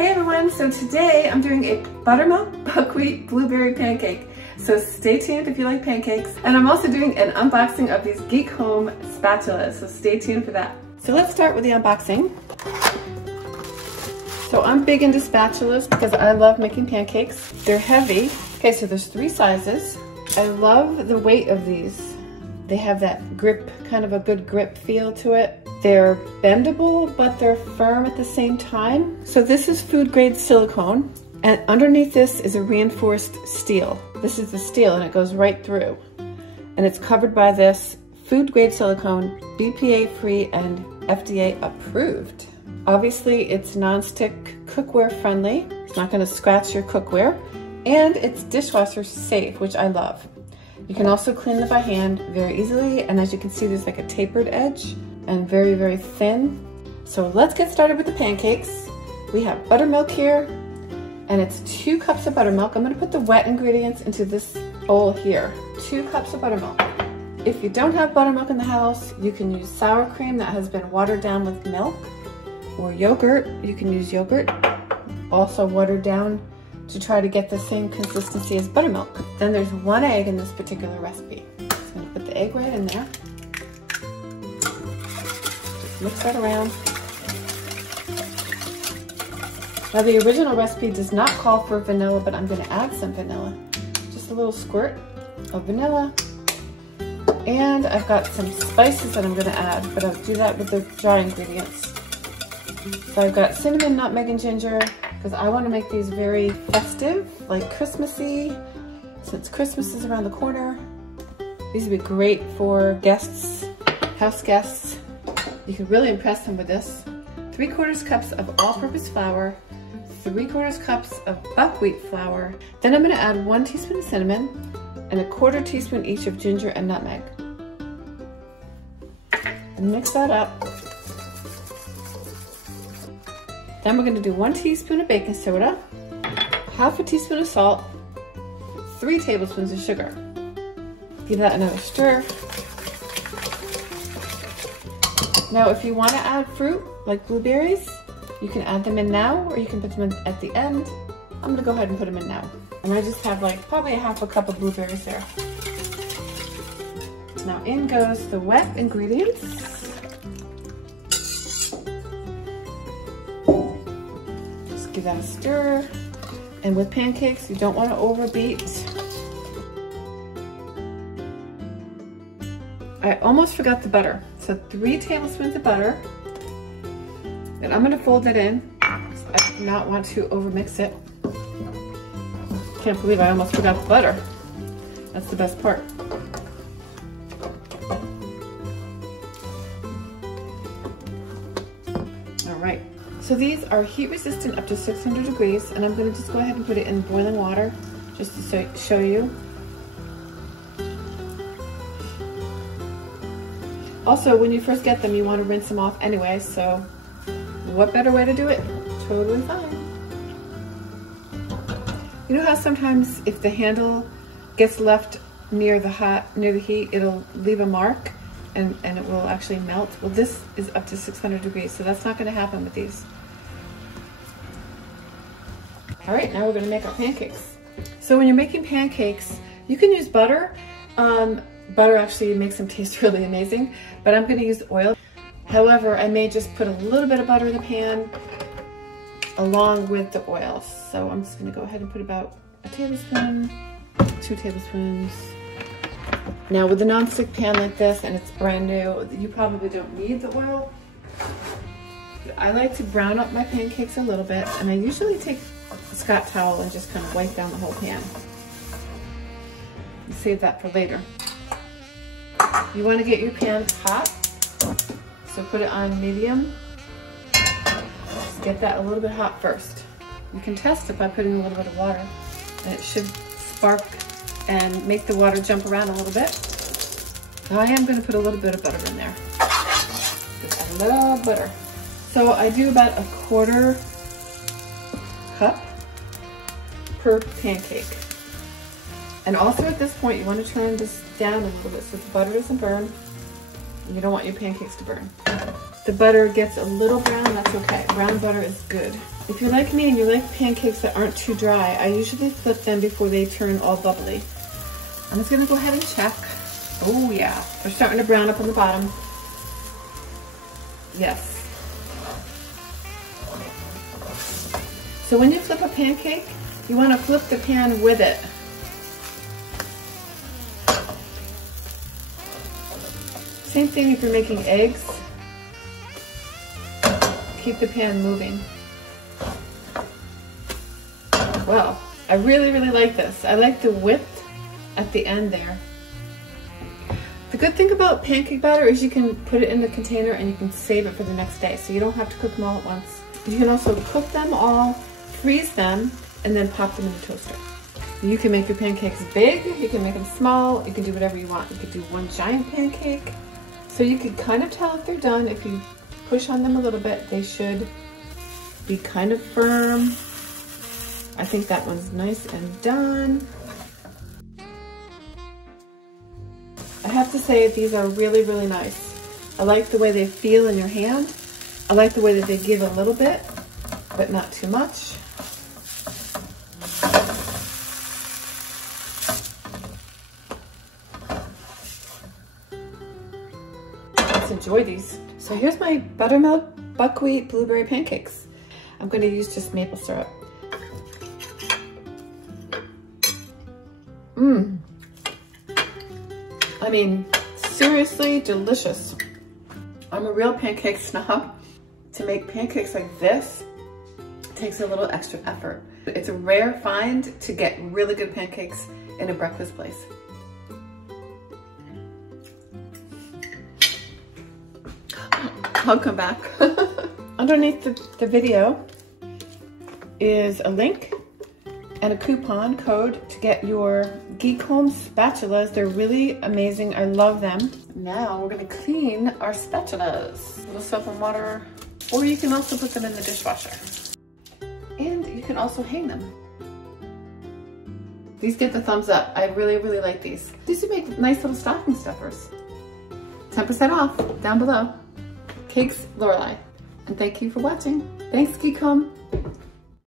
Hey everyone, so today I'm doing a buttermilk buckwheat blueberry pancake. So stay tuned if you like pancakes. And I'm also doing an unboxing of these Geek Home spatulas, so stay tuned for that. So let's start with the unboxing. So I'm big into spatulas because I love making pancakes. They're heavy. Okay, so there's 3 sizes. I love the weight of these. They have that grip, kind of a good grip feel to it. They're bendable, but they're firm at the same time. So this is food grade silicone, and underneath this is a reinforced steel. This is the steel and it goes right through. And it's covered by this food grade silicone, BPA free and FDA approved. Obviously it's non-stick cookware friendly. It's not gonna scratch your cookware. And it's dishwasher safe, which I love. You can also clean them by hand very easily. And as you can see, there's like a tapered edge and very, very thin. So let's get started with the pancakes. We have buttermilk here, and it's 2 cups of buttermilk. I'm gonna put the wet ingredients into this bowl here. 2 cups of buttermilk. If you don't have buttermilk in the house, you can use sour cream that has been watered down with milk, or yogurt. You can use yogurt, also watered down to try to get the same consistency as buttermilk. Then there's 1 egg in this particular recipe. Just gonna put the egg right in there. Mix that around. Now the original recipe does not call for vanilla, but I'm going to add some vanilla. Just a little squirt of vanilla. And I've got some spices that I'm going to add, but I'll do that with the dry ingredients. So I've got cinnamon, nutmeg, and ginger, because I want to make these very festive, like Christmassy, since Christmas is around the corner. These would be great for guests, house guests. You can really impress them with this. 3/4 cups of all-purpose flour, 3/4 cups of buckwheat flour. Then I'm going to add 1 teaspoon of cinnamon and 1/4 teaspoon each of ginger and nutmeg. And mix that up. Then we're going to do 1 teaspoon of baking soda, 1/2 teaspoon of salt, 3 tablespoons of sugar. Give that another stir. Now, if you want to add fruit, like blueberries, you can add them in now, or you can put them in at the end. I'm gonna go ahead and put them in now. And I just have like probably 1/2 cup of blueberries there. Now in goes the wet ingredients. Just give that a stir. And with pancakes, you don't want to overbeat. I almost forgot the butter. So 3 tablespoons of butter. And I'm gonna fold it in. I do not want to overmix it. Can't believe I almost forgot the butter. That's the best part. All right. So these are heat resistant up to 600 degrees, and I'm gonna just go ahead and put it in boiling water just to show you. Also, when you first get them, you want to rinse them off anyway, so what better way to do it? Totally fine. You know how sometimes if the handle gets left near the heat, it'll leave a mark and it will actually melt? Well, this is up to 600 degrees, so that's not going to happen with these. All right, now we're going to make our pancakes. So when you're making pancakes, you can use butter. Butter actually makes them taste really amazing, but I'm going to use oil. However, I may just put a little bit of butter in the pan along with the oil. So I'm just going to go ahead and put about 1 tablespoon, 2 tablespoons. Now with a non-stick pan like this, and it's brand new, you probably don't need the oil. I like to brown up my pancakes a little bit, and I usually take a Scott towel and just kind of wipe down the whole pan. Save that for later. You want to get your pan hot, so put it on medium. Just get that a little bit hot first. You can test it by putting a little bit of water, and it should spark and make the water jump around a little bit. Now I am going to put a little bit of butter in there. Just a little butter. So I do about 1/4 cup per pancake. And also at this point, you want to turn this down a little bit so the butter doesn't burn. And you don't want your pancakes to burn. the butter gets a little brown, that's okay. Brown butter is good. If you're like me and you like pancakes that aren't too dry, I usually flip them before they turn all bubbly. I'm just gonna go ahead and check. Oh yeah, they're starting to brown up on the bottom. Yes. So when you flip a pancake, you want to flip the pan with it. Same thing if you're making eggs. Keep the pan moving. Well, I really, really like this. I like the width at the end there. The good thing about pancake batter is you can put it in the container and you can save it for the next day, so you don't have to cook them all at once. You can also cook them all, freeze them, and then pop them in the toaster. You can make your pancakes big, you can make them small, you can do whatever you want. You could do one giant pancake. So you can kind of tell if they're done. If you push on them a little bit, they should be kind of firm. I think that one's nice and done. I have to say these are really, really nice. I like the way they feel in your hand. I like the way that they give a little bit, but not too much. Let's enjoy these. So here's my buttermilk buckwheat blueberry pancakes. I'm going to use just maple syrup. I mean, seriously delicious. I'm a real pancake snob. To make pancakes like this takes a little extra effort. It's a rare find to get really good pancakes in a breakfast place. I'll come back. Underneath the video is a link and a coupon code to get your Geek Home spatulas. They're really amazing. I love them. Now we're gonna clean our spatulas. A little soap and water, or you can also put them in the dishwasher. And you can also hang them. These get the thumbs up. I really, really like these. These would make nice little stocking stuffers. 10% off down below. Cakes Lorelei. And thank you for watching. Thanks, Geek Home.